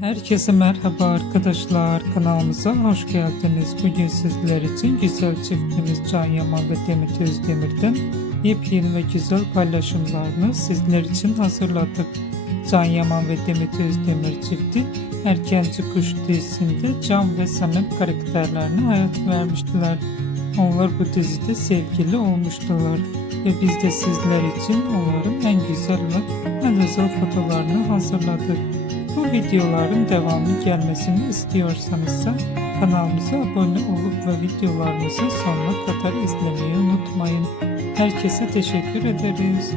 Herkese merhaba arkadaşlar, kanalımıza hoş geldiniz. Bugün sizler için güzel çiftimiz Can Yaman ve Demet Özdemir'den yepyeni ve güzel paylaşımlarını sizler için hazırladık. Can Yaman ve Demet Özdemir çifti Erkenci Kuş dizisinde Can ve Sanem karakterlerine hayat vermiştiler. Onlar bu dizide sevgili olmuştular ve biz de sizler için onların en güzel ve en özel fotolarını hazırladık. Bu videoların devamlı gelmesini istiyorsanız kanalımıza abone olup ve videolarımızı sonuna kadar izlemeyi unutmayın. Herkese teşekkür ederiz.